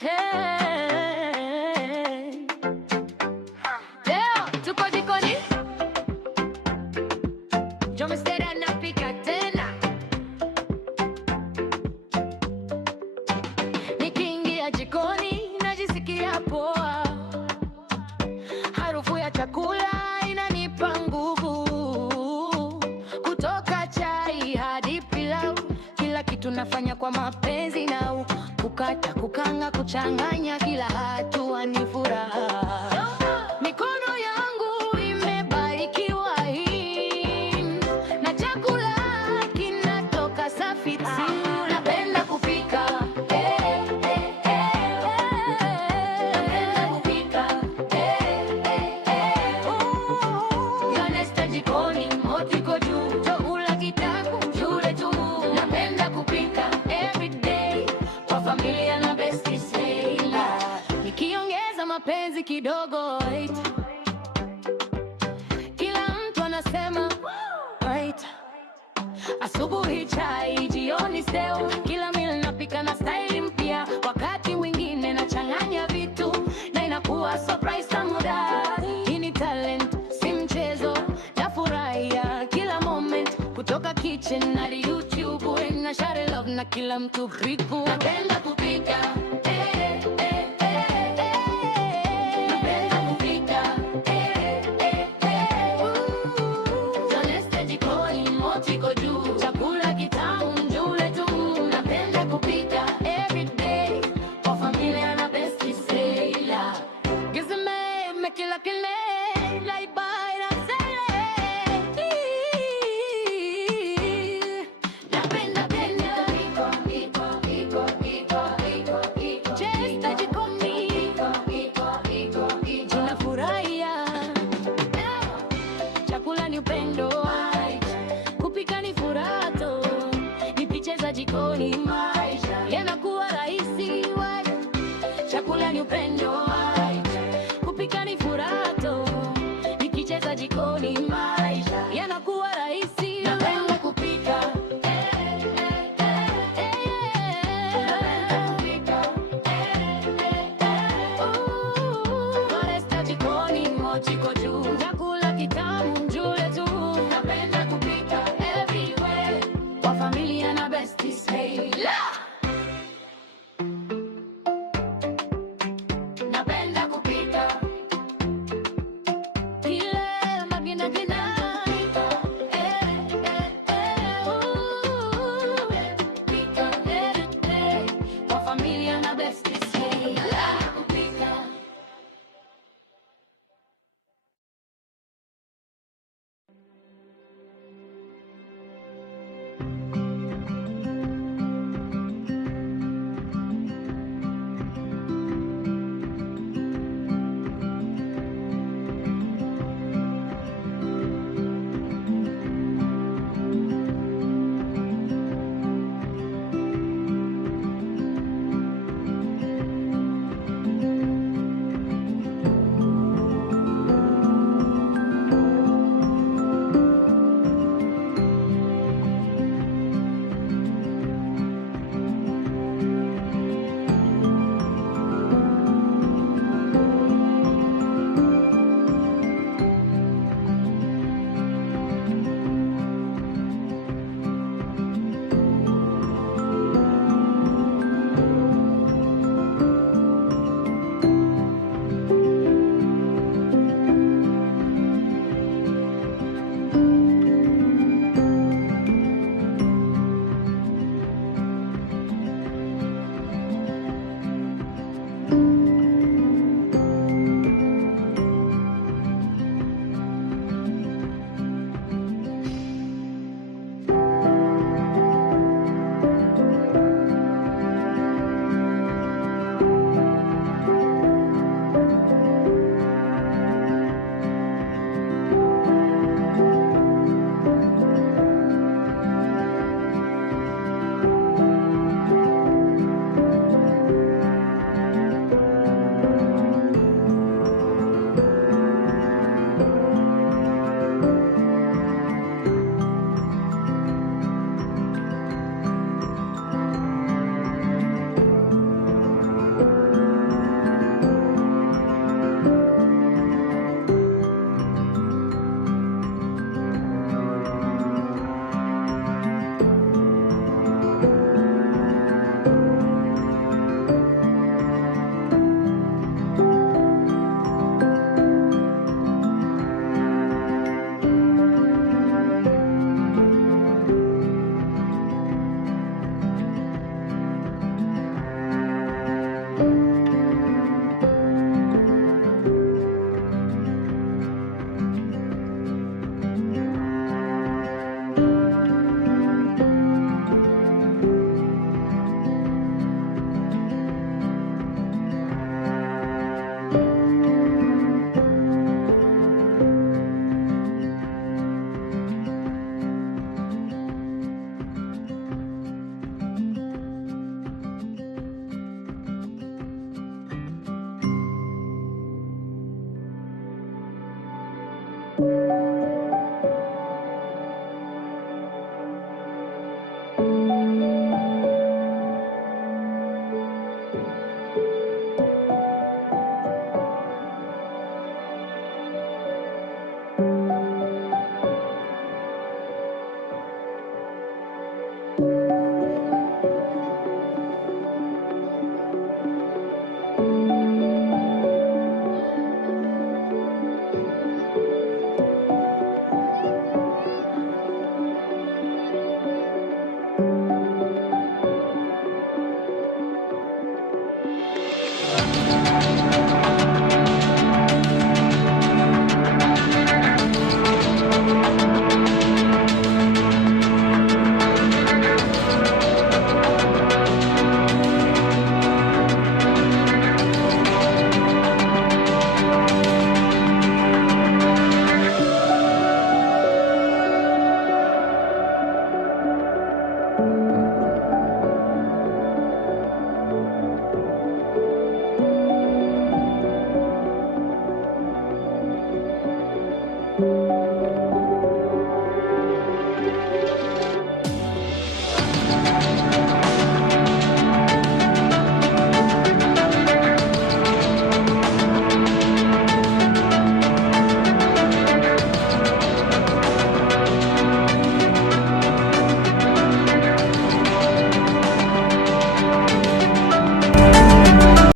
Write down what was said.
Hey. Leo tuko jikoni, Joanester anapika tena. Nikiingia jikoni najisikia poa, harufu ya chakula inanipa nguvu. Kutoka chai hadi pilau, kila kitu nafanya kwa mapenzi nao. Kukata, kukanga, kuchanganya, kila hatua ni furaha. Mikono yangu imebarikiwa hii, na chakula kinatoka safi. Napenda kupika, napenda kupika, Joanester jikoni, moto iko juu, chakula kitamu tule tu. Napenda kupika everyday kwa familia na besti Sheila, nikiongeza mapenzi kidogo, right. Kila mtu anasema right. Asubuhi chai, jioni steo, kila meal napika na style mpya. Wakati mwingine nachanganya vitu na inakuwa surprise tamu. Hii ni talent, si mchezo, nafurahia kila moment. Kutoka kitchen hadi YouTube, na share love na kila mtu big boom. Napenda kupika, napenda kupika, Joanester jikoni, moto iko juu, chakula kitamu tule tu. Napenda kupika everyday kwa familia na besti Sheila. Gizime mekila kile like by na sele. Napenda Joanester jikoni, tunafurahia. Chakula ni upendo, kupika ni furaha tu. Nikicheza jikoni maisha yanakuwa rahisi. Chakula ni upendo, kupika ni furaha tu. Nikicheza jikoni maisha yanakuwa rahisi. Napenda kupika, Joanester jikoni, moto iko juu, chakula kitamu tule tu. Napenda kupika everywhere kwa familia na besti Sheila. Napenda kupika kile magina gina, kupika everyday kwa familia na besti Sheila. Kupika